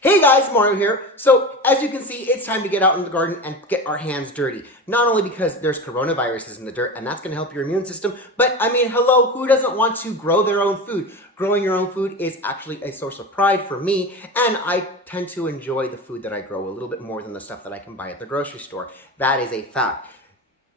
Hey guys, Mario here. So as you can see, it's time to get out in the garden and get our hands dirty. Not only because there's coronaviruses in the dirt and that's going to help your immune system, but I mean, hello, who doesn't want to grow their own food? Growing your own food is actually a source of pride for me, and I tend to enjoy the food that I grow a little bit more than the stuff that I can buy at the grocery store. That is a fact.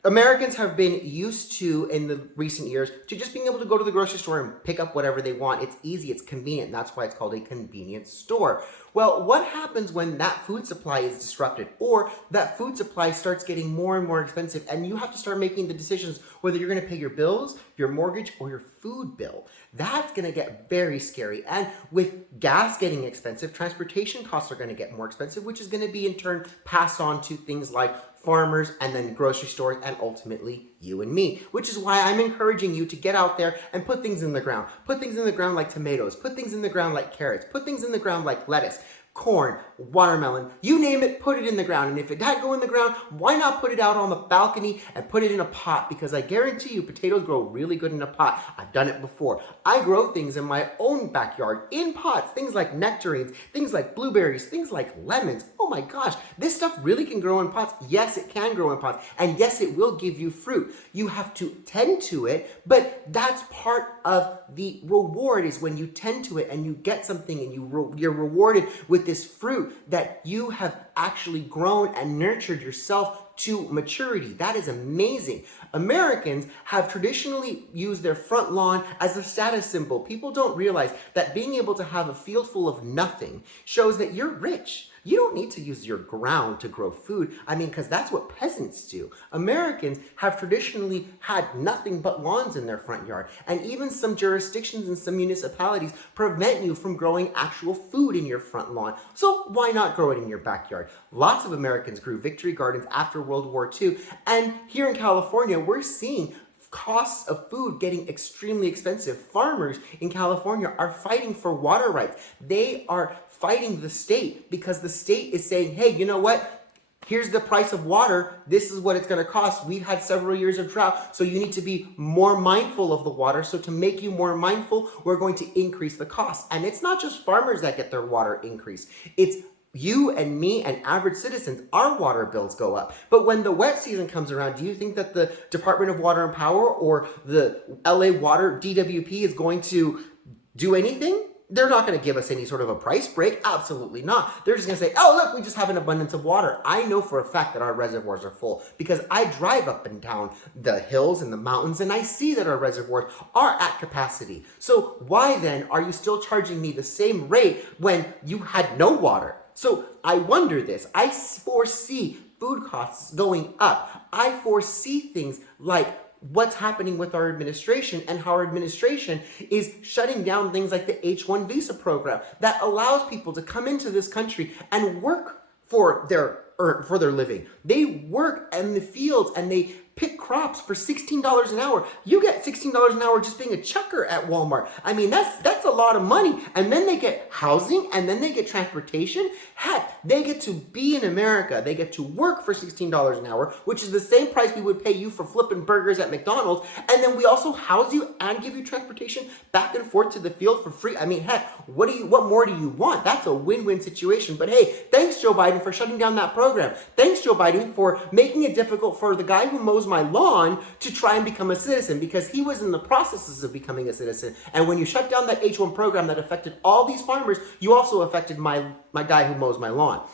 Americans have been used to, in the recent years, to just being able to go to the grocery store and pick up whatever they want. It's easy, it's convenient, and that's why it's called a convenience store. Well, what happens when that food supply is disrupted, or that food supply starts getting more and more expensive, and you have to start making the decisions whether you're going to pay your bills, your mortgage, or your food bill? That's going to get very scary. And with gas getting expensive, transportation costs are going to get more expensive, which is going to be in turn passed on to things like farmers and then grocery stores and ultimately you and me, which is why I'm encouraging you to get out there and put things in the ground. Put things in the ground like tomatoes, put things in the ground like carrots, put things in the ground like lettuce, corn, watermelon, you name it, put it in the ground. And if it had go in the ground, why not put it out on the balcony and put it in a pot? Because I guarantee you potatoes grow really good in a pot. I've done it before. I grow things in my own backyard in pots, things like nectarines, things like blueberries, things like lemons. Oh my gosh, this stuff really can grow in pots. Yes, it can grow in pots. And yes, it will give you fruit. You have to tend to it, but that's part of the reward, is when you tend to it and you get something and you're rewarded with this fruit that you have actually grown and nurtured yourself to maturity. That is amazing. Americans have traditionally used their front lawn as a status symbol. People don't realize that being able to have a field full of nothing shows that you're rich. You don't need to use your ground to grow food. I mean, because that's what peasants do. Americans have traditionally had nothing but lawns in their front yard. And even some jurisdictions and some municipalities prevent you from growing actual food in your front lawn. So why not grow it in your backyard? Lots of Americans grew victory gardens after World War II. And here in California, we're seeing costs of food getting extremely expensive. Farmers in California are fighting for water rights. They are fighting the state because the state is saying, hey, you know what? Here's the price of water. This is what it's going to cost. We've had several years of drought, so you need to be more mindful of the water. So to make you more mindful, we're going to increase the cost. And it's not just farmers that get their water increased. It's you and me and average citizens, our water bills go up. But when the wet season comes around, do you think that the Department of Water and Power or the LA Water DWP is going to do anything? They're not going to give us any sort of a price break. Absolutely not. They're just going to say, oh, look, we just have an abundance of water. I know for a fact that our reservoirs are full because I drive up and down the hills and the mountains and I see that our reservoirs are at capacity. So why then are you still charging me the same rate when you had no water? So I wonder this. I foresee food costs going up. I foresee things like what's happening with our administration and how our administration is shutting down things like the H-1 visa program that allows people to come into this country and work for their living. They work in the fields and they pick crops for $16 an hour. You get $16 an hour just being a chucker at Walmart. I mean, that's a lot of money. And then they get housing and then they get transportation. Heck, they get to be in America. They get to work for $16 an hour, which is the same price we would pay you for flipping burgers at McDonald's. And then we also house you and give you transportation back and forth to the field for free. I mean, heck, what more do you want? That's a win-win situation. But hey, thanks Joe Biden for shutting down that program. Thanks Joe Biden for making it difficult for the guy who mows my lawn to try and become a citizen, because he was in the processes of becoming a citizen. And when you shut down that H-1 program that affected all these farmers, you also affected my guy who mows my lawn.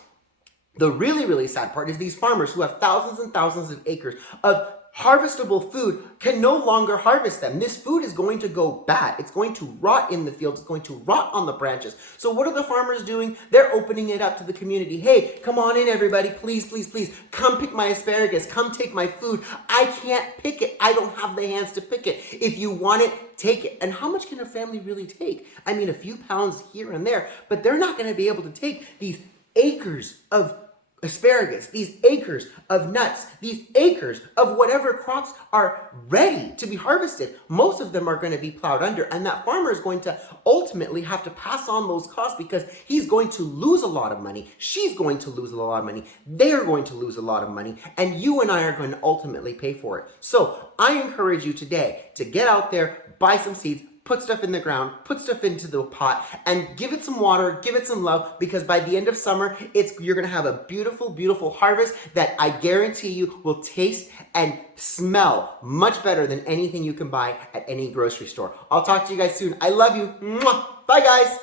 The really, really sad part is these farmers who have thousands and thousands of acres of harvestable food can no longer harvest them. This food is going to go bad. It's going to rot in the fields. It's going to rot on the branches. So what are the farmers doing? They're opening it up to the community. Hey, come on in, everybody. Please, please, please. Come pick my asparagus. Come take my food. I can't pick it. I don't have the hands to pick it. If you want it, take it. And how much can a family really take? I mean, a few pounds here and there, but they're not going to be able to take these acres of asparagus, these acres of nuts, these acres of whatever crops are ready to be harvested. Most of them are going to be plowed under, and that farmer is going to ultimately have to pass on those costs because he's going to lose a lot of money. She's going to lose a lot of money. They are going to lose a lot of money, and you and I are going to ultimately pay for it. So I encourage you today to get out there, buy some seeds, put stuff in the ground, put stuff into the pot, and give it some water, give it some love, because by the end of summer, you're gonna have a beautiful, beautiful harvest that I guarantee you will taste and smell much better than anything you can buy at any grocery store. I'll talk to you guys soon. I love you. Mwah! Bye, guys.